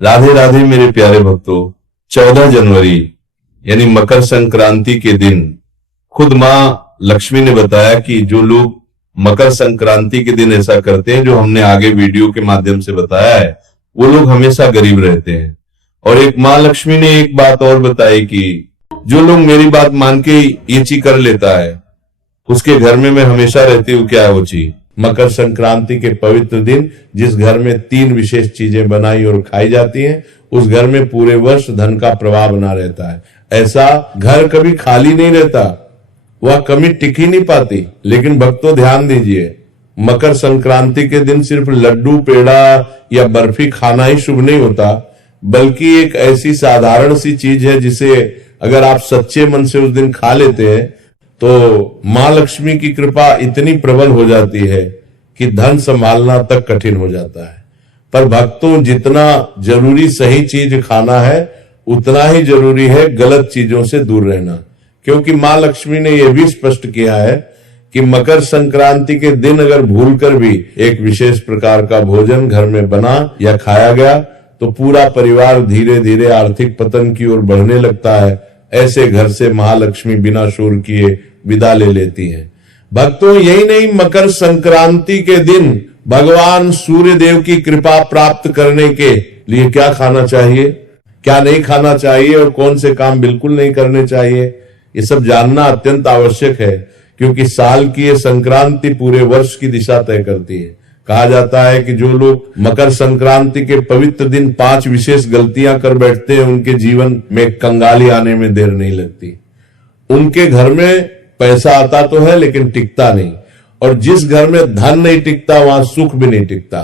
राधे राधे मेरे प्यारे भक्तों। 14 जनवरी यानी मकर संक्रांति के दिन खुद मां लक्ष्मी ने बताया कि जो लोग मकर संक्रांति के दिन ऐसा करते हैं, जो हमने आगे वीडियो के माध्यम से बताया है, वो लोग हमेशा गरीब रहते हैं। और एक मां लक्ष्मी ने एक बात और बताई कि जो लोग मेरी बात मान के ये चीज कर लेता है, उसके घर में मैं हमेशा रहती हूँ। क्या है वो चीज? मकर संक्रांति के पवित्र दिन जिस घर में 3 विशेष चीजें बनाई और खाई जाती हैं, उस घर में पूरे वर्ष धन का प्रवाह बना रहता है। ऐसा घर कभी खाली नहीं रहता, वह कमी टिक ही नहीं पाती। लेकिन भक्तों ध्यान दीजिए, मकर संक्रांति के दिन सिर्फ लड्डू, पेड़ा या बर्फी खाना ही शुभ नहीं होता, बल्कि एक ऐसी साधारण सी चीज है जिसे अगर आप सच्चे मन से उस दिन खा लेते हैं तो मां लक्ष्मी की कृपा इतनी प्रबल हो जाती है कि धन संभालना तक कठिन हो जाता है। पर भक्तों, जितना जरूरी सही चीज खाना है, उतना ही जरूरी है गलत चीजों से दूर रहना। क्योंकि मां लक्ष्मी ने यह भी स्पष्ट किया है कि मकर संक्रांति के दिन अगर भूलकर भी एक विशेष प्रकार का भोजन घर में बना या खाया गया तो पूरा परिवार धीरे धीरे आर्थिक पतन की ओर बढ़ने लगता है। ऐसे घर से महालक्ष्मी बिना शोर किए विदा ले लेती हैं। भक्तों, यही नहीं, मकर संक्रांति के दिन भगवान सूर्य देव की कृपा प्राप्त करने के लिए क्या खाना चाहिए, क्या नहीं खाना चाहिए और कौन से काम बिल्कुल नहीं करने चाहिए, ये सब जानना अत्यंत आवश्यक है। क्योंकि साल की ये संक्रांति पूरे वर्ष की दिशा तय करती है। कहा जाता है कि जो लोग मकर संक्रांति के पवित्र दिन 5 विशेष गलतियां कर बैठते हैं, उनके जीवन में कंगाली आने में देर नहीं लगती। उनके घर में पैसा आता तो है लेकिन टिकता नहीं, और जिस घर में धन नहीं टिकता वहां सुख भी नहीं टिकता।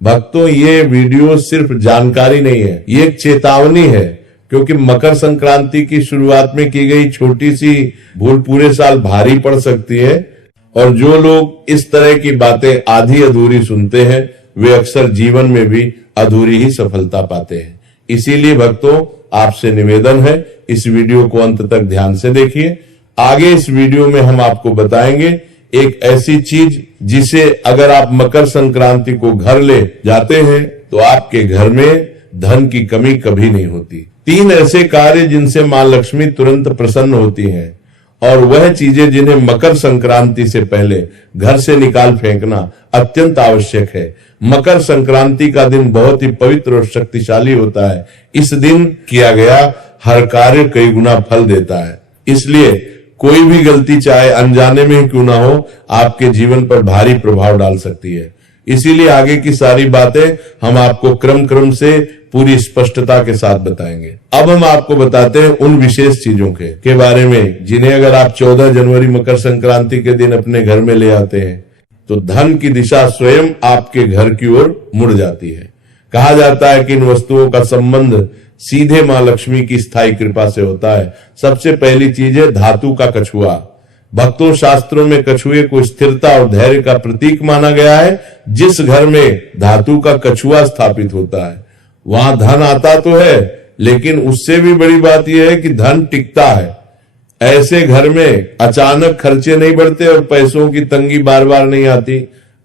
भक्तों, ये वीडियो सिर्फ जानकारी नहीं है, ये एक चेतावनी है। क्योंकि मकर संक्रांति की शुरुआत में की गई छोटी सी भूल पूरे साल भारी पड़ सकती है, और जो लोग इस तरह की बातें आधी अधूरी सुनते हैं, वे अक्सर जीवन में भी अधूरी ही सफलता पाते हैं। इसीलिए भक्तों, आपसे निवेदन है, इस वीडियो को अंत तक ध्यान से देखिए। आगे इस वीडियो में हम आपको बताएंगे एक ऐसी चीज जिसे अगर आप मकर संक्रांति को घर ले जाते हैं तो आपके घर में धन की कमी कभी नहीं होती। 3 ऐसे कार्य जिनसे मां लक्ष्मी तुरंत प्रसन्न होती हैं, और वह चीजें जिन्हें मकर संक्रांति से पहले घर से निकाल फेंकना अत्यंत आवश्यक है। मकर संक्रांति का दिन बहुत ही पवित्र और शक्तिशाली होता है। इस दिन किया गया हर कार्य कई गुना फल देता है। इसलिए कोई भी गलती, चाहे अनजाने में ही क्यों ना हो, आपके जीवन पर भारी प्रभाव डाल सकती है। इसीलिए आगे की सारी बातें हम आपको क्रम से पूरी स्पष्टता के साथ बताएंगे। अब हम आपको बताते हैं उन विशेष चीजों के बारे में जिन्हें अगर आप 14 जनवरी मकर संक्रांति के दिन अपने घर में ले आते हैं तो धन की दिशा स्वयं आपके घर की ओर मुड़ जाती है। कहा जाता है कि इन वस्तुओं का संबंध सीधे मां लक्ष्मी की स्थायी कृपा से होता है। सबसे पहली चीज है धातु का कछुआ। भक्तों, शास्त्रों में कछुए को स्थिरता और धैर्य का प्रतीक माना गया है। जिस घर में धातु का कछुआ स्थापित होता है वहां धन आता तो है, लेकिन उससे भी बड़ी बात यह है कि धन टिकता है। ऐसे घर में अचानक खर्चे नहीं बढ़ते और पैसों की तंगी बार बार नहीं आती।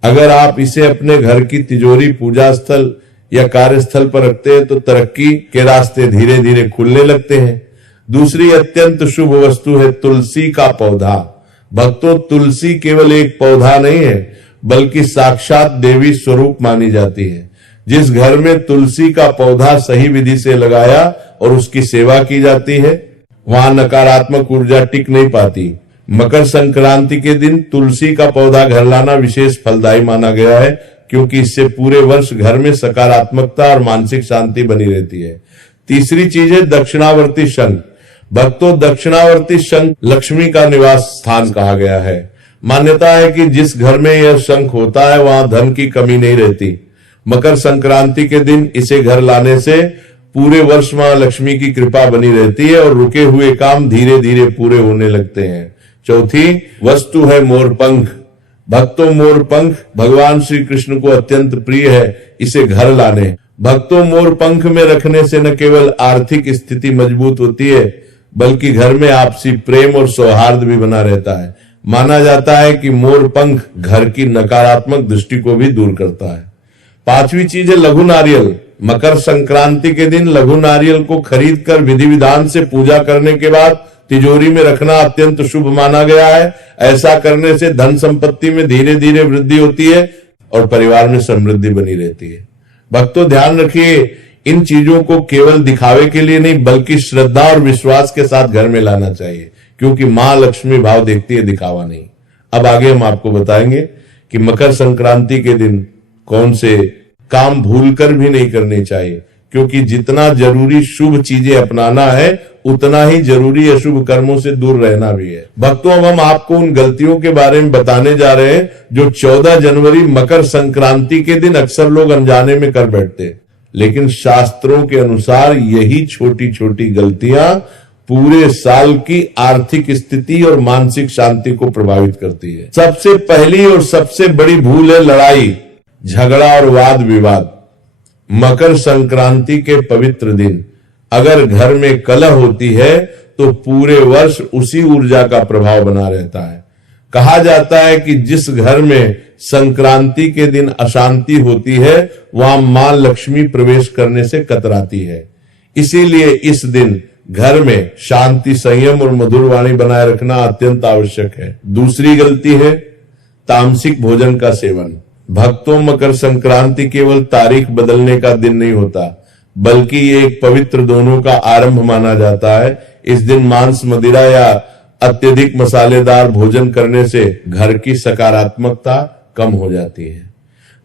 अगर आप इसे अपने घर की तिजोरी, पूजा स्थल या कार्यस्थल पर रखते हैं तो तरक्की के रास्ते धीरे धीरे खुलने लगते हैं। दूसरी अत्यंत शुभ वस्तु है तुलसी का पौधा। भक्तों, तुलसी केवल एक पौधा नहीं है, बल्कि साक्षात देवी स्वरूप मानी जाती है। जिस घर में तुलसी का पौधा सही विधि से लगाया और उसकी सेवा की जाती है, वहां नकारात्मक ऊर्जा टिक नहीं पाती। मकर संक्रांति के दिन तुलसी का पौधा घर लाना विशेष फलदायी माना गया है, क्योंकि इससे पूरे वर्ष घर में सकारात्मकता और मानसिक शांति बनी रहती है। तीसरी चीज है दक्षिणावर्ती शंख। भक्तों, दक्षिणावर्ती शंख लक्ष्मी का निवास स्थान कहा गया है। मान्यता है कि जिस घर में यह शंख होता है वहां धन की कमी नहीं रहती। मकर संक्रांति के दिन इसे घर लाने से पूरे वर्ष मां लक्ष्मी की कृपा बनी रहती है और रुके हुए काम धीरे धीरे पूरे होने लगते हैं। चौथी वस्तु है मोरपंख। भक्तों, मोरपंख भगवान श्री कृष्ण को अत्यंत प्रिय है। इसे घर लाने भक्तों, मोरपंख में रखने से न केवल आर्थिक स्थिति मजबूत होती है, बल्कि घर में आपसी प्रेम और सौहार्द भी बना रहता है। माना जाता है कि मोरपंख घर की नकारात्मक दृष्टि को भी दूर करता है। 5वीं चीज है लघु नारियल। मकर संक्रांति के दिन लघु नारियल को खरीद कर विधि विधान से पूजा करने के बाद तिजोरी में रखना अत्यंत शुभ माना गया है। ऐसा करने से धन संपत्ति में धीरे धीरे वृद्धि होती है और परिवार में समृद्धि बनी रहती है। भक्तों ध्यान रखिए, इन चीजों को केवल दिखावे के लिए नहीं बल्कि श्रद्धा और विश्वास के साथ घर में लाना चाहिए, क्योंकि मां लक्ष्मी भाव देखती है, दिखावा नहीं। अब आगे हम आपको बताएंगे कि मकर संक्रांति के दिन कौन से काम भूलकर भी नहीं करने चाहिए, क्योंकि जितना जरूरी शुभ चीजें अपनाना है उतना ही जरूरी अशुभ कर्मों से दूर रहना भी है। भक्तों अब हम आपको उन गलतियों के बारे में बताने जा रहे हैं जो 14 जनवरी मकर संक्रांति के दिन अक्सर लोग अनजाने में कर बैठते हैं, लेकिन शास्त्रों के अनुसार यही छोटी छोटी गलतियां पूरे साल की आर्थिक स्थिति और मानसिक शांति को प्रभावित करती है। सबसे पहली और सबसे बड़ी भूल है लड़ाई, झगड़ा और वाद विवाद। मकर संक्रांति के पवित्र दिन अगर घर में कलह होती है तो पूरे वर्ष उसी ऊर्जा का प्रभाव बना रहता है। कहा जाता है कि जिस घर में संक्रांति के दिन अशांति होती है वहां मां लक्ष्मी प्रवेश करने से कतराती है। इसीलिए इस दिन घर में शांति, संयम और मधुर वाणी बनाए रखना अत्यंत आवश्यक है। दूसरी गलती है तामसिक भोजन का सेवन। भक्तों मकर संक्रांति केवल तारीख बदलने का दिन नहीं होता, बल्कि ये एक पवित्र दोनों का आरंभ माना जाता है। इस दिन मांस, मदिरा या अत्यधिक मसालेदार भोजन करने से घर की सकारात्मकता कम हो जाती है।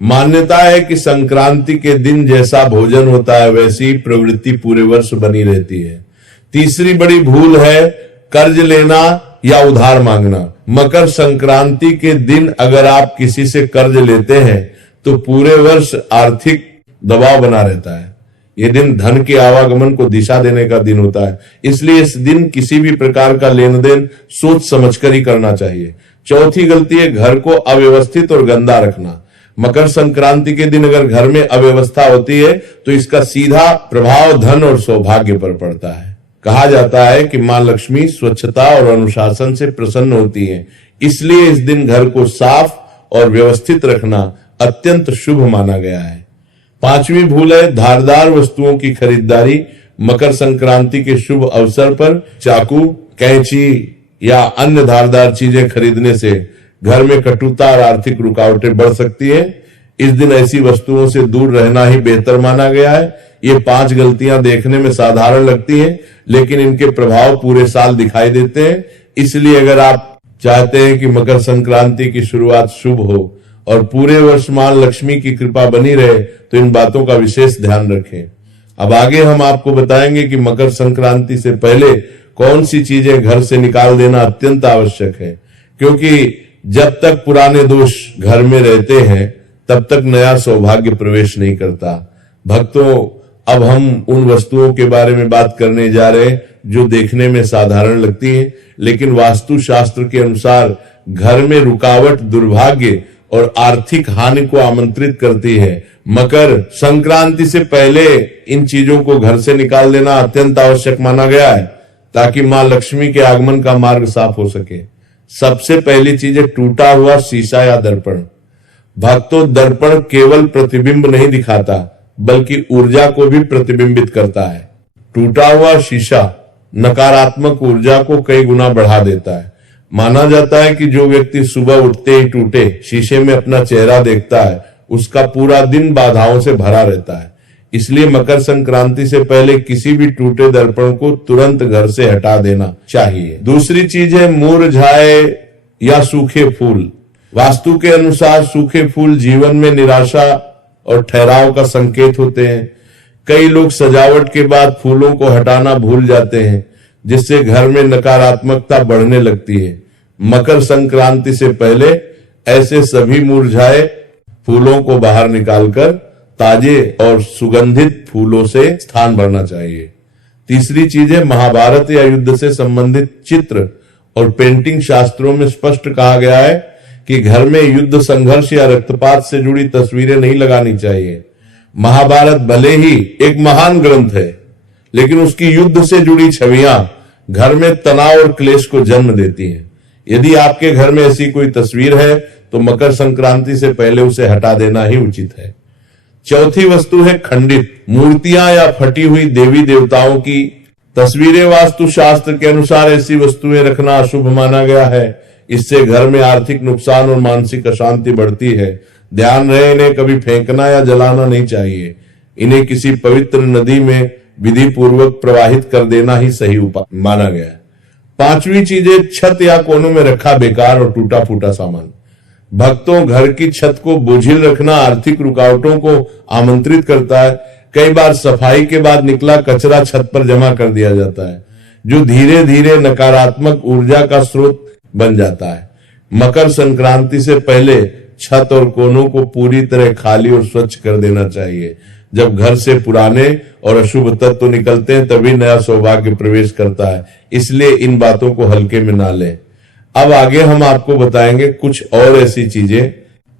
मान्यता है कि संक्रांति के दिन जैसा भोजन होता है वैसी ही प्रवृत्ति पूरे वर्ष बनी रहती है। तीसरी बड़ी भूल है कर्ज लेना या उधार मांगना। मकर संक्रांति के दिन अगर आप किसी से कर्ज लेते हैं तो पूरे वर्ष आर्थिक दबाव बना रहता है। ये दिन धन के आवागमन को दिशा देने का दिन होता है, इसलिए इस दिन किसी भी प्रकार का लेन देन सोच समझकर ही करना चाहिए। चौथी गलती है घर को अव्यवस्थित और गंदा रखना। मकर संक्रांति के दिन अगर घर में अव्यवस्था होती है तो इसका सीधा प्रभाव धन और सौभाग्य पर पड़ता है। कहा जाता है कि मां लक्ष्मी स्वच्छता और अनुशासन से प्रसन्न होती हैं, इसलिए इस दिन घर को साफ और व्यवस्थित रखना अत्यंत शुभ माना गया है। पांचवी भूल है धारदार वस्तुओं की खरीदारी। मकर संक्रांति के शुभ अवसर पर चाकू, कैंची या अन्य धारदार चीजें खरीदने से घर में कटुता और आर्थिक रुकावटें बढ़ सकती है। इस दिन ऐसी वस्तुओं से दूर रहना ही बेहतर माना गया है। ये 5 गलतियां देखने में साधारण लगती हैं, लेकिन इनके प्रभाव पूरे साल दिखाई देते हैं। इसलिए अगर आप चाहते हैं कि मकर संक्रांति की शुरुआत शुभ हो और पूरे वर्ष मां लक्ष्मी की कृपा बनी रहे तो इन बातों का विशेष ध्यान रखें। अब आगे हम आपको बताएंगे कि मकर संक्रांति से पहले कौन सी चीजें घर से निकाल देना अत्यंत आवश्यक है, क्योंकि जब तक पुराने दोष घर में रहते हैं तब तक नया सौभाग्य प्रवेश नहीं करता। भक्तों अब हम उन वस्तुओं के बारे में बात करने जा रहे हैं जो देखने में साधारण लगती हैं, लेकिन वास्तु शास्त्र के अनुसार घर में रुकावट, दुर्भाग्य और आर्थिक हानि को आमंत्रित करती है। मकर संक्रांति से पहले इन चीजों को घर से निकाल देना अत्यंत आवश्यक माना गया है, ताकि मां लक्ष्मी के आगमन का मार्ग साफ हो सके। सबसे पहली चीज है टूटा हुआ शीशा या दर्पण। भक्तों दर्पण केवल प्रतिबिंब नहीं दिखाता बल्कि ऊर्जा को भी प्रतिबिंबित करता है। टूटा हुआ शीशा नकारात्मक ऊर्जा को कई गुना बढ़ा देता है। माना जाता है कि जो व्यक्ति सुबह उठते ही टूटे शीशे में अपना चेहरा देखता है उसका पूरा दिन बाधाओं से भरा रहता है। इसलिए मकर संक्रांति से पहले किसी भी टूटे दर्पण को तुरंत घर से हटा देना चाहिए। दूसरी चीज है मुरझाए या सूखे फूल। वास्तु के अनुसार सूखे फूल जीवन में निराशा और ठहराव का संकेत होते हैं। कई लोग सजावट के बाद फूलों को हटाना भूल जाते हैं, जिससे घर में नकारात्मकता बढ़ने लगती है। मकर संक्रांति से पहले ऐसे सभी मुरझाए फूलों को बाहर निकालकर ताजे और सुगंधित फूलों से स्थान भरना चाहिए। तीसरी चीज है महाभारत या युद्ध से संबंधित चित्र और पेंटिंग। शास्त्रों में स्पष्ट कहा गया है कि घर में युद्ध, संघर्ष या रक्तपात से जुड़ी तस्वीरें नहीं लगानी चाहिए। महाभारत भले ही एक महान ग्रंथ है, लेकिन उसकी युद्ध से जुड़ी छवियां घर में तनाव और क्लेश को जन्म देती हैं। यदि आपके घर में ऐसी कोई तस्वीर है तो मकर संक्रांति से पहले उसे हटा देना ही उचित है। चौथी वस्तु है खंडित मूर्तियां या फटी हुई देवी देवताओं की तस्वीरें। वास्तु शास्त्र के अनुसार ऐसी वस्तुएं रखना अशुभ माना गया है। इससे घर में आर्थिक नुकसान और मानसिक अशांति बढ़ती है। ध्यान रहे, इन्हें कभी फेंकना या जलाना नहीं चाहिए। इन्हें किसी पवित्र नदी में विधि पूर्वक प्रवाहित कर देना ही सही उपाय माना गया है। पांचवी चीज है छत या कोनों में रखा बेकार और टूटा फूटा सामान। भक्तों, घर की छत को बोझिल रखना आर्थिक रुकावटों को आमंत्रित करता है। कई बार सफाई के बाद निकला कचरा छत पर जमा कर दिया जाता है, जो धीरे धीरे नकारात्मक ऊर्जा का स्रोत बन जाता है। मकर संक्रांति से पहले छत और कोनों को पूरी तरह खाली और स्वच्छ कर देना चाहिए। जब घर से पुराने और अशुभ तत्व निकलते हैं तभी नया सौभाग्य प्रवेश करता है। इसलिए इन बातों को हल्के में ना लें। अब आगे हम आपको बताएंगे कुछ और ऐसी चीजें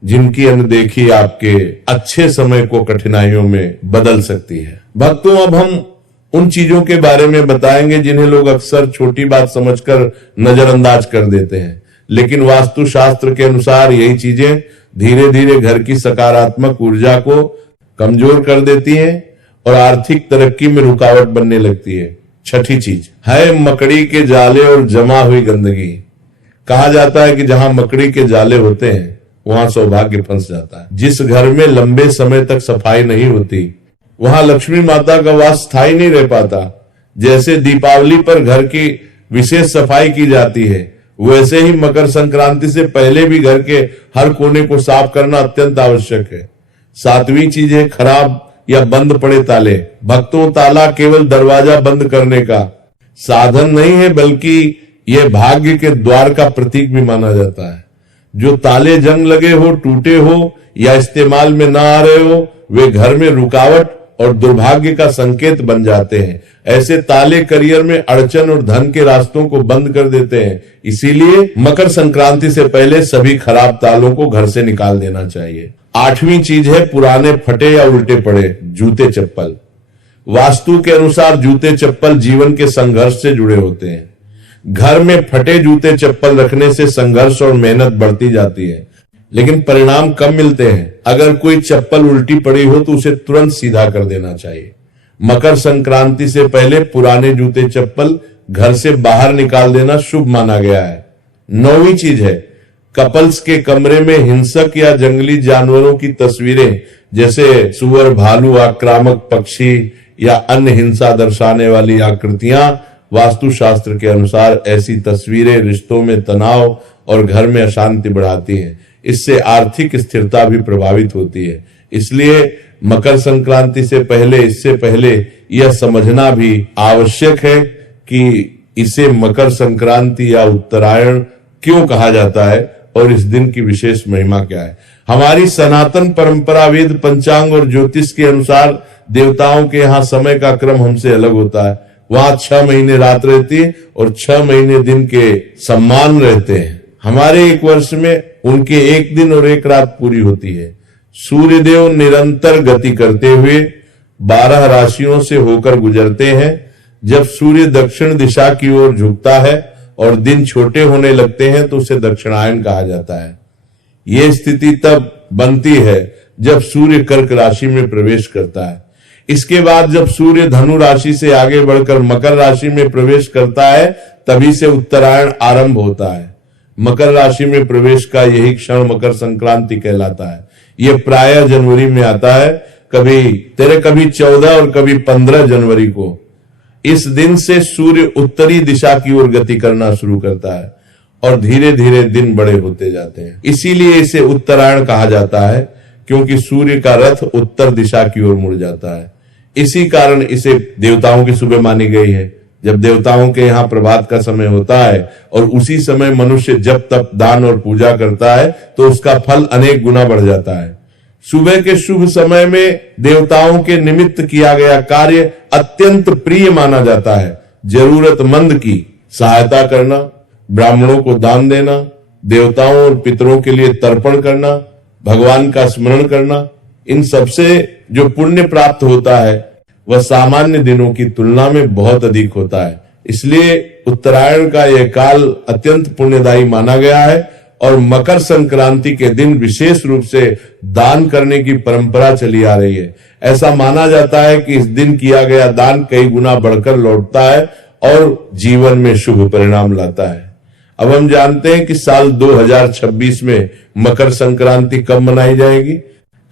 जिनकी अनदेखी आपके अच्छे समय को कठिनाइयों में बदल सकती है। भक्तों, अब हम उन चीजों के बारे में बताएंगे जिन्हें लोग अक्सर छोटी बात समझकर नजरअंदाज कर देते हैं, लेकिन वास्तु शास्त्र के अनुसार यही चीजें धीरे धीरे घर की सकारात्मक ऊर्जा को कमजोर कर देती हैं और आर्थिक तरक्की में रुकावट बनने लगती है। छठी चीज है मकड़ी के जाले और जमा हुई गंदगी। कहा जाता है कि जहां मकड़ी के जाले होते हैं वहां सौभाग्य फंस जाता है। जिस घर में लंबे समय तक सफाई नहीं होती वहां लक्ष्मी माता का वास स्थायी नहीं रह पाता। जैसे दीपावली पर घर की विशेष सफाई की जाती है, वैसे ही मकर संक्रांति से पहले भी घर के हर कोने को साफ करना अत्यंत आवश्यक है। सातवीं चीज है खराब या बंद पड़े ताले। भक्तों, ताला केवल दरवाजा बंद करने का साधन नहीं है, बल्कि यह भाग्य के द्वार का प्रतीक भी माना जाता है। जो ताले जंग लगे हो, टूटे हो या इस्तेमाल में ना आ रहे हो, वे घर में रुकावट और दुर्भाग्य का संकेत बन जाते हैं। ऐसे ताले करियर में अड़चन और धन के रास्तों को बंद कर देते हैं। इसीलिए मकर संक्रांति से पहले सभी खराब तालों को घर से निकाल देना चाहिए। आठवीं चीज है पुराने फटे या उल्टे पड़े जूते चप्पल। वास्तु के अनुसार जूते चप्पल जीवन के संघर्ष से जुड़े होते हैं। घर में फटे जूते चप्पल रखने से संघर्ष और मेहनत बढ़ती जाती है, लेकिन परिणाम कम मिलते हैं। अगर कोई चप्पल उल्टी पड़ी हो तो उसे तुरंत सीधा कर देना चाहिए। मकर संक्रांति से पहले पुराने जूते चप्पल घर से बाहर निकाल देना शुभ माना गया है। नौवीं चीज है कपल्स के कमरे में हिंसक या जंगली जानवरों की तस्वीरें, जैसे सुअर, भालू, आक्रामक पक्षी या अन्य हिंसा दर्शाने वाली आकृतियां। वास्तु शास्त्र के अनुसार ऐसी तस्वीरें रिश्तों में तनाव और घर में अशांति बढ़ाती हैं। इससे आर्थिक स्थिरता भी प्रभावित होती है। इसलिए मकर संक्रांति से पहले, इससे पहले यह समझना भी आवश्यक है कि इसे मकर संक्रांति या उत्तरायण क्यों कहा जाता है और इस दिन की विशेष महिमा क्या है। हमारी सनातन परंपरा, वेद, पंचांग और ज्योतिष के अनुसार देवताओं के यहाँ समय का क्रम हमसे अलग होता है। वहां 6 महीने रात रहती है और 6 महीने दिन के सम्मान रहते हैं। हमारे एक वर्ष में उनके एक दिन और एक रात पूरी होती है। सूर्यदेव निरंतर गति करते हुए 12 राशियों से होकर गुजरते हैं। जब सूर्य दक्षिण दिशा की ओर झुकता है और दिन छोटे होने लगते हैं तो उसे दक्षिणायन कहा जाता है। यह स्थिति तब बनती है जब सूर्य कर्क राशि में प्रवेश करता है। इसके बाद जब सूर्य धनु राशि से आगे बढ़कर मकर राशि में प्रवेश करता है तभी से उत्तरायण आरंभ होता है। मकर राशि में प्रवेश का यही क्षण मकर संक्रांति कहलाता है। यह प्रायः जनवरी में आता है, कभी 14 और कभी 15 जनवरी को। इस दिन से सूर्य उत्तरी दिशा की ओर गति करना शुरू करता है और धीरे धीरे दिन बड़े होते जाते हैं। इसीलिए इसे उत्तरायण कहा जाता है, क्योंकि सूर्य का रथ उत्तर दिशा की ओर मुड़ जाता है। इसी कारण इसे देवताओं की सुबह मानी गई है। जब देवताओं के यहाँ प्रभात का समय होता है और उसी समय मनुष्य जब तप, दान और पूजा करता है तो उसका फल अनेक गुना बढ़ जाता है। सुबह के शुभ समय में देवताओं के निमित्त किया गया कार्य अत्यंत प्रिय माना जाता है। जरूरतमंद की सहायता करना, ब्राह्मणों को दान देना, देवताओं और पितरों के लिए तर्पण करना, भगवान का स्मरण करना, इन सबसे जो पुण्य प्राप्त होता है वह सामान्य दिनों की तुलना में बहुत अधिक होता है। इसलिए उत्तरायण का यह काल अत्यंत पुण्यदायी माना गया है और मकर संक्रांति के दिन विशेष रूप से दान करने की परंपरा चली आ रही है। ऐसा माना जाता है कि इस दिन किया गया दान कई गुना बढ़कर लौटता है और जीवन में शुभ परिणाम लाता है। अब हम जानते हैं कि साल 2026 में मकर संक्रांति कब मनाई जाएगी।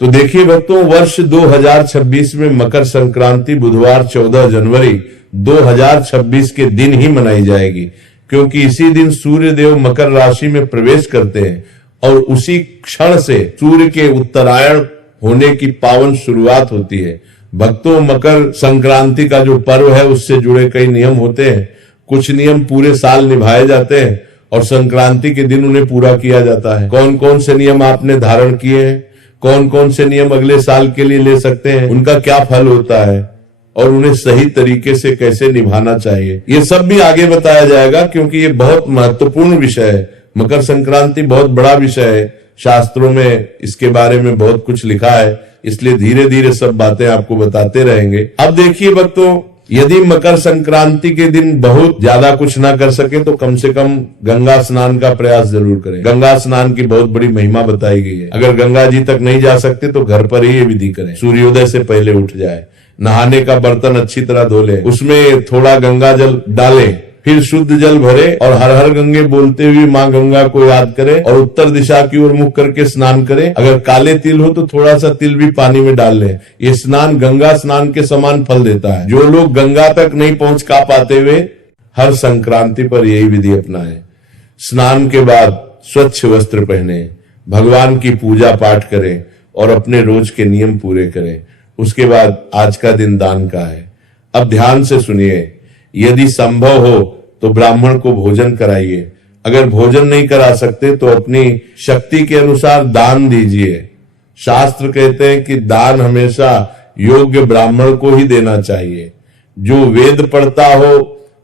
तो देखिए भक्तों, वर्ष 2026 में मकर संक्रांति बुधवार 14 जनवरी 2026 के दिन ही मनाई जाएगी, क्योंकि इसी दिन सूर्य देव मकर राशि में प्रवेश करते हैं और उसी क्षण से सूर्य के उत्तरायण होने की पावन शुरुआत होती है। भक्तों, मकर संक्रांति का जो पर्व है उससे जुड़े कई नियम होते हैं। कुछ नियम पूरे साल निभाए जाते हैं और संक्रांति के दिन उन्हें पूरा किया जाता है। कौन कौन से नियम आपने धारण किए हैं, कौन कौन से नियम अगले साल के लिए ले सकते हैं, उनका क्या फल होता है और उन्हें सही तरीके से कैसे निभाना चाहिए, ये सब भी आगे बताया जाएगा, क्योंकि ये बहुत महत्वपूर्ण विषय है। मकर संक्रांति बहुत बड़ा विषय है, शास्त्रों में इसके बारे में बहुत कुछ लिखा है, इसलिए धीरे धीरे सब बातें आपको बताते रहेंगे। अब देखिए भक्तों, यदि मकर संक्रांति के दिन बहुत ज्यादा कुछ ना कर सके तो कम से कम गंगा स्नान का प्रयास जरूर करें। गंगा स्नान की बहुत बड़ी महिमा बताई गई है। अगर गंगा जी तक नहीं जा सकते तो घर पर ही ये विधि करें। सूर्योदय से पहले उठ जाए, नहाने का बर्तन अच्छी तरह धो ले, उसमें थोड़ा गंगा जल डाले, फिर शुद्ध जल भरे और हर हर गंगे बोलते हुए माँ गंगा को याद करे और उत्तर दिशा की ओर मुख करके स्नान करे। अगर काले तिल हो तो थोड़ा सा तिल भी पानी में डाल ले। ये स्नान गंगा स्नान के समान फल देता है। जो लोग गंगा तक नहीं पहुंच का पाते हुए हर संक्रांति पर यही विधि अपनाएं। स्नान के बाद स्वच्छ वस्त्र पहने, भगवान की पूजा पाठ करें और अपने रोज के नियम पूरे करें। उसके बाद आज का दिन दान का है। अब ध्यान से सुनिए, यदि संभव हो तो ब्राह्मण को भोजन कराइए। अगर भोजन नहीं करा सकते तो अपनी शक्ति के अनुसार दान दीजिए। शास्त्र कहते हैं कि दान हमेशा योग्य ब्राह्मण को ही देना चाहिए, जो वेद पढ़ता हो,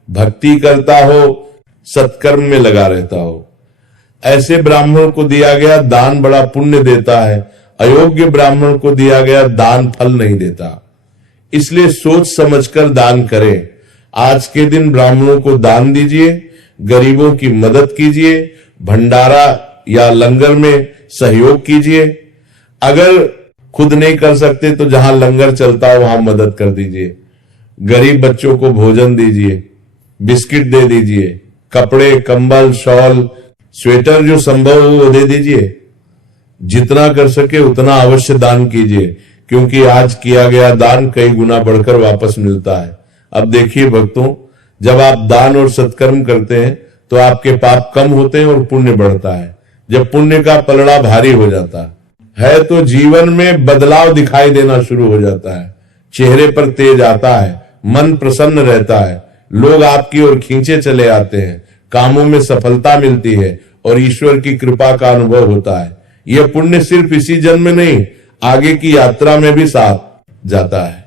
भक्ति करता हो, सत्कर्म में लगा रहता हो। ऐसे ब्राह्मण को दिया गया दान बड़ा पुण्य देता है। अयोग्य ब्राह्मण को दिया गया दान फल नहीं देता। इसलिए सोच समझकर दान करें। आज के दिन ब्राह्मणों को दान दीजिए, गरीबों की मदद कीजिए, भंडारा या लंगर में सहयोग कीजिए। अगर खुद नहीं कर सकते तो जहां लंगर चलता हो वहां मदद कर दीजिए। गरीब बच्चों को भोजन दीजिए, बिस्किट दे दीजिए, कपड़े, कंबल, शॉल, स्वेटर जो संभव हो वो दे दीजिए। जितना कर सके उतना अवश्य दान कीजिए, क्योंकि आज किया गया दान कई गुना बढ़कर वापस मिलता है। अब देखिए भक्तों, जब आप दान और सत्कर्म करते हैं तो आपके पाप कम होते हैं और पुण्य बढ़ता है। जब पुण्य का पलड़ा भारी हो जाता है तो जीवन में बदलाव दिखाई देना शुरू हो जाता है। चेहरे पर तेज आता है, मन प्रसन्न रहता है, लोग आपकी ओर खींचे चले आते हैं, कामों में सफलता मिलती है और ईश्वर की कृपा का अनुभव होता है। यह पुण्य सिर्फ इसी जन्म में नहीं, आगे की यात्रा में भी साथ जाता है।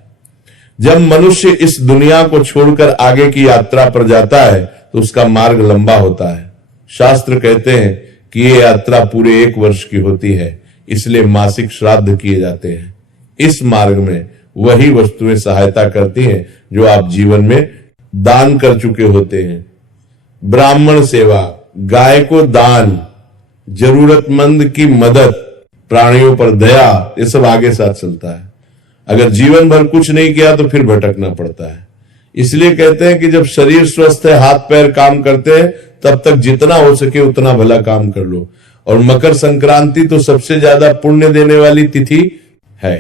जब मनुष्य इस दुनिया को छोड़कर आगे की यात्रा पर जाता है तो उसका मार्ग लंबा होता है। शास्त्र कहते हैं कि ये यात्रा पूरे 1 वर्ष की होती है, इसलिए मासिक श्राद्ध किए जाते हैं। इस मार्ग में वही वस्तुएं सहायता करती हैं जो आप जीवन में दान कर चुके होते हैं। ब्राह्मण सेवा, गाय को दान, जरूरतमंद की मदद, प्राणियों पर दया, ये सब आगे साथ चलता है। अगर जीवन भर कुछ नहीं किया तो फिर भटकना पड़ता है। इसलिए कहते हैं कि जब शरीर स्वस्थ है, हाथ पैर काम करते हैं, तब तक जितना हो सके उतना भला काम कर लो। और मकर संक्रांति तो सबसे ज्यादा पुण्य देने वाली तिथि है।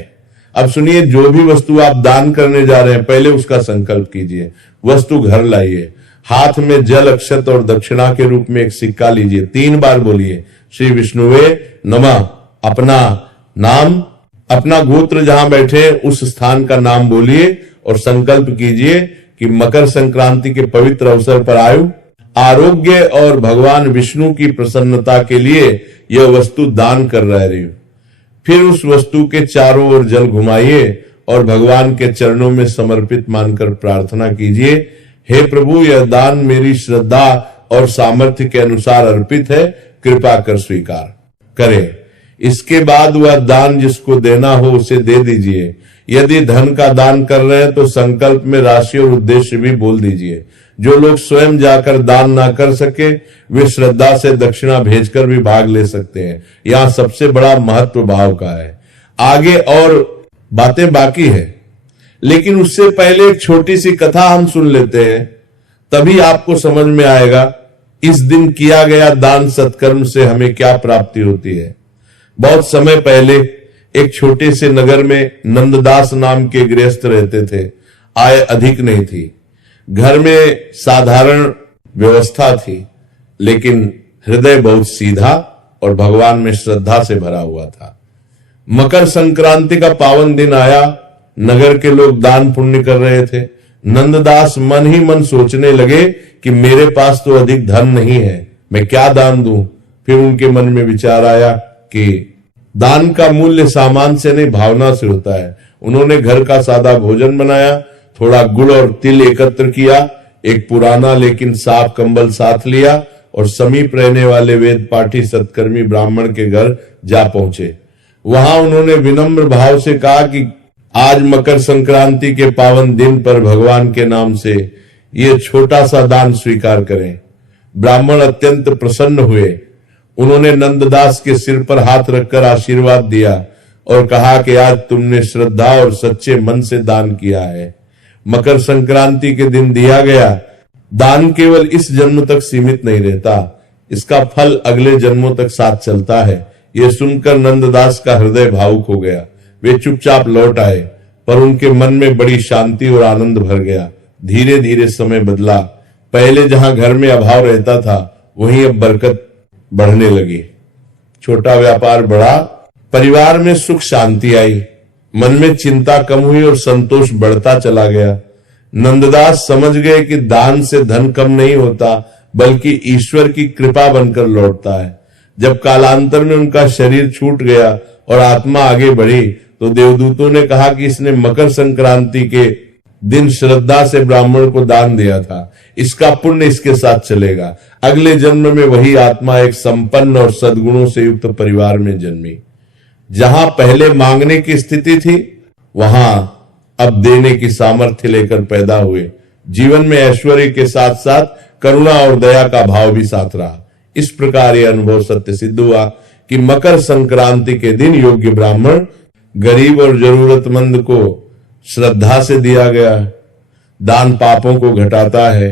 अब सुनिए, जो भी वस्तु आप दान करने जा रहे हैं पहले उसका संकल्प कीजिए। वस्तु घर लाइए, हाथ में जल, अक्षत और दक्षिणा के रूप में एक सिक्का लीजिए। 3 बार बोलिए श्री विष्णुवे नमः। अपना नाम, अपना गोत्र जहां बैठे उस स्थान का नाम बोलिए और संकल्प कीजिए कि मकर संक्रांति के पवित्र अवसर पर आयु, आरोग्य और भगवान विष्णु की प्रसन्नता के लिए यह वस्तु दान कर रही हूं। फिर उस वस्तु के चारों ओर जल घुमाइए और भगवान के चरणों में समर्पित मानकर प्रार्थना कीजिए, हे प्रभु, यह दान मेरी श्रद्धा और सामर्थ्य के अनुसार अर्पित है, कृपा कर स्वीकार करें। इसके बाद वह दान जिसको देना हो उसे दे दीजिए। यदि धन का दान कर रहे हैं तो संकल्प में राशि और उद्देश्य भी बोल दीजिए। जो लोग स्वयं जाकर दान ना कर सके वे श्रद्धा से दक्षिणा भेजकर भी भाग ले सकते हैं। यहां सबसे बड़ा महत्व भाव का है। आगे और बातें बाकी है, लेकिन उससे पहले एक छोटी सी कथा हम सुन लेते हैं, तभी आपको समझ में आएगा इस दिन किया गया दान सत्कर्म से हमें क्या प्राप्ति होती है। बहुत समय पहले एक छोटे से नगर में नंददास नाम के गृहस्थ रहते थे। आय अधिक नहीं थी, घर में साधारण व्यवस्था थी, लेकिन हृदय बहुत सीधा और भगवान में श्रद्धा से भरा हुआ था। मकर संक्रांति का पावन दिन आया, नगर के लोग दान पुण्य कर रहे थे। नंददास मन ही मन सोचने लगे कि मेरे पास तो अधिक धन नहीं है, मैं क्या दान दूं। फिर उनके मन में विचार आया कि दान का मूल्य सामान से नहीं भावना से होता है। उन्होंने घर का सादा भोजन बनाया, थोड़ा गुड़ और तिल एकत्र किया, एक पुराना लेकिन साफ कंबल साथ लिया और समीप रहने वाले वेद पाठी सत्कर्मी ब्राह्मण के घर जा पहुंचे। वहां उन्होंने विनम्र भाव से कहा कि आज मकर संक्रांति के पावन दिन पर भगवान के नाम से ये छोटा सा दान स्वीकार करें। ब्राह्मण अत्यंत प्रसन्न हुए। उन्होंने नंददास के सिर पर हाथ रखकर आशीर्वाद दिया और कहा कि आज तुमने श्रद्धा और सच्चे मन से दान किया है। मकर संक्रांति के दिन दिया गया दान केवल इस जन्म तक सीमित नहीं रहता, इसका फल अगले जन्मों तक साथ चलता है। यह सुनकर नंददास का हृदय भावुक हो गया। वे चुपचाप लौट आए, पर उनके मन में बड़ी शांति और आनंद भर गया। धीरे धीरे समय बदला। पहले जहां घर में अभाव रहता था, वहीं अब बरकत बढ़ने लगी। छोटा व्यापार बढ़ा, परिवार में सुख शांति आई, मन में चिंता कम हुई और संतोष बढ़ता चला गया। नंददास समझ गए कि दान से धन कम नहीं होता, बल्कि ईश्वर की कृपा बनकर लौटता है। जब कालांतर में उनका शरीर छूट गया और आत्मा आगे बढ़ी, तो देवदूतों ने कहा कि इसने मकर संक्रांति के दिन श्रद्धा से ब्राह्मण को दान दिया था, इसका पुण्य इसके साथ चलेगा। अगले जन्म में वही आत्मा एक संपन्न और सद्गुणों से युक्त परिवार में जन्मी। जहां पहले मांगने की स्थिति थी, वहां अब देने की सामर्थ्य लेकर पैदा हुए। जीवन में ऐश्वर्य के साथ साथ करुणा और दया का भाव भी साथ रहा। इस प्रकार यह अनुभव सत्य सिद्ध हुआ कि मकर संक्रांति के दिन योग्य ब्राह्मण गरीब और जरूरतमंद को श्रद्धा से दिया गया दान पापों को घटाता है,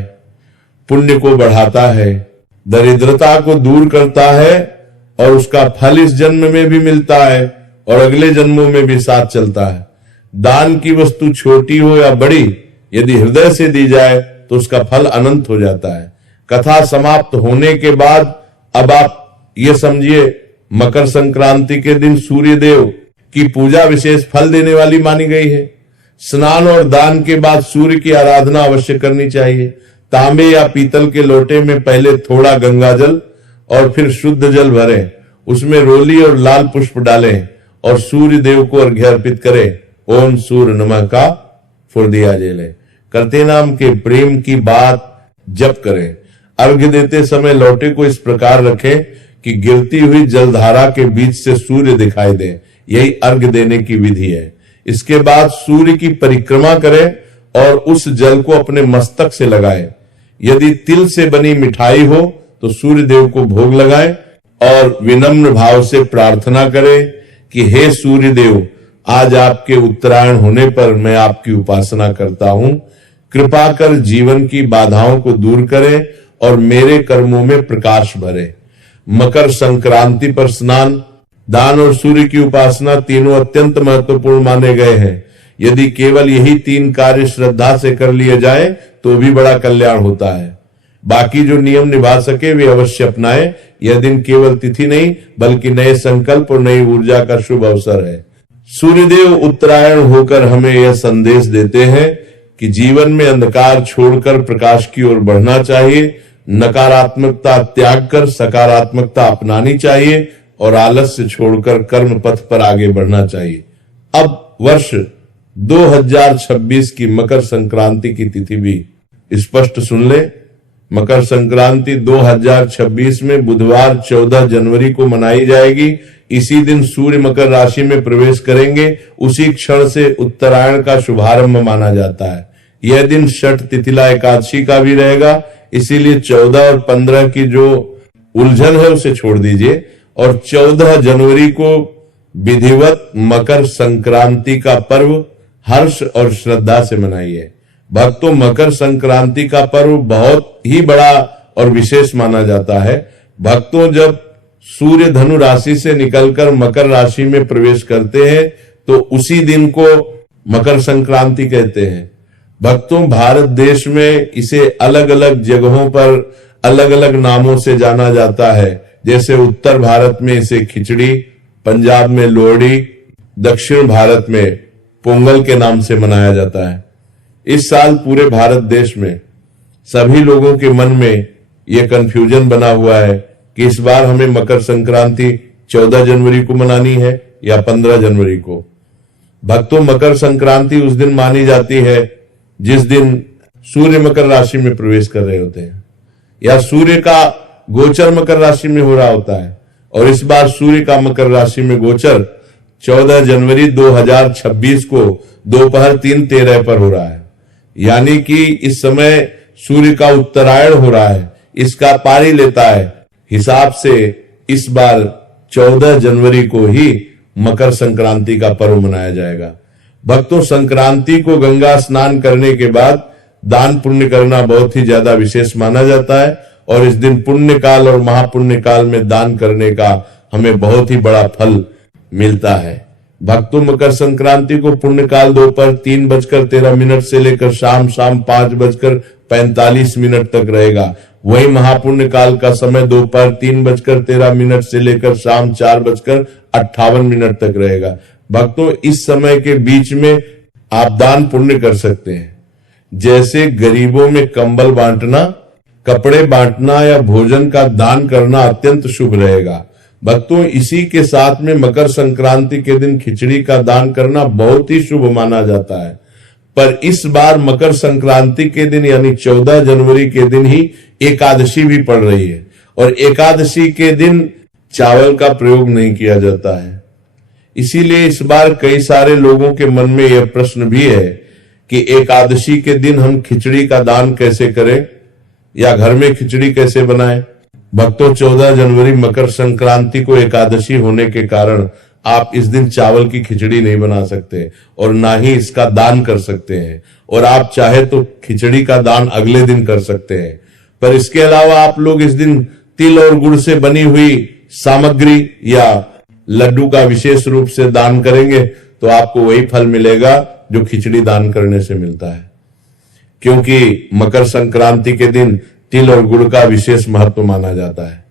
पुण्य को बढ़ाता है, दरिद्रता को दूर करता है और उसका फल इस जन्म में भी मिलता है और अगले जन्मों में भी साथ चलता है। दान की वस्तु छोटी हो या बड़ी, यदि हृदय से दी जाए तो उसका फल अनंत हो जाता है। कथा समाप्त होने के बाद अब आप ये समझिए, मकर संक्रांति के दिन सूर्य देव की पूजा विशेष फल देने वाली मानी गई है। स्नान और दान के बाद सूर्य की आराधना अवश्य करनी चाहिए। तांबे या पीतल के लोटे में पहले थोड़ा गंगा जल और फिर शुद्ध जल भरें, उसमें रोली और लाल पुष्प डालें और सूर्य देव को अर्घ्य अर्पित करें। ओम सूर्य नमः का फुर दिया जेले करते नाम के प्रेम की बात जप करें। अर्घ्य देते समय लोटे को इस प्रकार रखें कि गिरती हुई जलधारा के बीच से सूर्य दिखाई दे। यही अर्घ्य देने की विधि है। इसके बाद सूर्य की परिक्रमा करें और उस जल को अपने मस्तक से लगाएं। यदि तिल से बनी मिठाई हो तो सूर्य देव को भोग लगाएं और विनम्र भाव से प्रार्थना करें कि हे सूर्य देव, आज आपके उत्तरायण होने पर मैं आपकी उपासना करता हूं। कृपा कर जीवन की बाधाओं को दूर करें और मेरे कर्मों में प्रकाश भरे। मकर संक्रांति पर स्नान, दान और सूर्य की उपासना तीनों अत्यंत महत्वपूर्ण माने गए हैं। यदि केवल यही तीन कार्य श्रद्धा से कर लिए जाए तो भी बड़ा कल्याण होता है। बाकी जो नियम निभा सके वे अवश्य अपनाएं। यह दिन केवल तिथि नहीं बल्कि नए संकल्प और नई ऊर्जा का शुभ अवसर है। सूर्यदेव उत्तरायण होकर हमें यह संदेश देते हैं कि जीवन में अंधकार छोड़कर प्रकाश की ओर बढ़ना चाहिए, नकारात्मकता त्याग कर सकारात्मकता अपनानी चाहिए और आलस्य छोड़कर कर्म पथ पर आगे बढ़ना चाहिए। अब वर्ष 2026 की मकर संक्रांति की तिथि भी स्पष्ट सुन ले। मकर संक्रांति 2026 में बुधवार 14 जनवरी को मनाई जाएगी। इसी दिन सूर्य मकर राशि में प्रवेश करेंगे। उसी क्षण से उत्तरायण का शुभारंभ माना जाता है। यह दिन छठ तिथिला एकादशी का भी रहेगा, इसीलिए 14 और 15 की जो उलझन है उसे छोड़ दीजिए और 14 जनवरी को विधिवत मकर संक्रांति का पर्व हर्ष और श्रद्धा से मनाइए। भक्तों, मकर संक्रांति का पर्व बहुत ही बड़ा और विशेष माना जाता है। भक्तों, जब सूर्य धनु राशि से निकलकर मकर राशि में प्रवेश करते हैं तो उसी दिन को मकर संक्रांति कहते हैं। भक्तों, भारत देश में इसे अलग अलग जगहों पर अलग अलग नामों से जाना जाता है। जैसे उत्तर भारत में इसे खिचड़ी, पंजाब में लोहड़ी, दक्षिण भारत में पोंगल के नाम से मनाया जाता है। इस साल पूरे भारत देश में सभी लोगों के मन में यह कंफ्यूजन बना हुआ है कि इस बार हमें मकर संक्रांति 14 जनवरी को मनानी है या 15 जनवरी को। भक्तों, मकर संक्रांति उस दिन मानी जाती है जिस दिन सूर्य मकर राशि में प्रवेश कर रहे होते हैं या सूर्य का गोचर मकर राशि में हो रहा होता है। और इस बार सूर्य का मकर राशि में गोचर 14 जनवरी 2026 को दोपहर 3:13 पर हो रहा है। यानी कि इस समय सूर्य का उत्तरायण हो रहा है, इसका पारी लेता है। हिसाब से इस बार 14 जनवरी को ही मकर संक्रांति का पर्व मनाया जाएगा। भक्तों, संक्रांति को गंगा स्नान करने के बाद दान पुण्य करना बहुत ही ज्यादा विशेष माना जाता है और इस दिन पुण्य काल और महापुण्य काल में दान करने का हमें बहुत ही बड़ा फल मिलता है। भक्तों, मकर संक्रांति को पुण्य काल दोपहर 3:13 से लेकर शाम 5:45 तक रहेगा। वही महापुण्य काल का समय दोपहर 3:13 से लेकर शाम 4:58 तक रहेगा। भक्तों, इस समय के बीच में आप दान पुण्य कर सकते हैं। जैसे गरीबों में कंबल बांटना, कपड़े बांटना या भोजन का दान करना अत्यंत शुभ रहेगा। भक्तों, इसी के साथ में मकर संक्रांति के दिन खिचड़ी का दान करना बहुत ही शुभ माना जाता है। पर इस बार मकर संक्रांति के दिन यानी 14 जनवरी के दिन ही एकादशी भी पड़ रही है और एकादशी के दिन चावल का प्रयोग नहीं किया जाता है। इसीलिए इस बार कई सारे लोगों के मन में यह प्रश्न भी है कि एकादशी के दिन हम खिचड़ी का दान कैसे करें या घर में खिचड़ी कैसे बनाएं। भक्तों, 14 जनवरी मकर संक्रांति को एकादशी होने के कारण आप इस दिन चावल की खिचड़ी नहीं बना सकते और ना ही इसका दान कर सकते हैं। और आप चाहे तो खिचड़ी का दान अगले दिन कर सकते हैं। पर इसके अलावा आप लोग इस दिन तिल और गुड़ से बनी हुई सामग्री या लड्डू का विशेष रूप से दान करेंगे तो आपको वही फल मिलेगा जो खिचड़ी दान करने से मिलता है। क्योंकि मकर संक्रांति के दिन तिल और गुड़ का विशेष महत्व माना जाता है।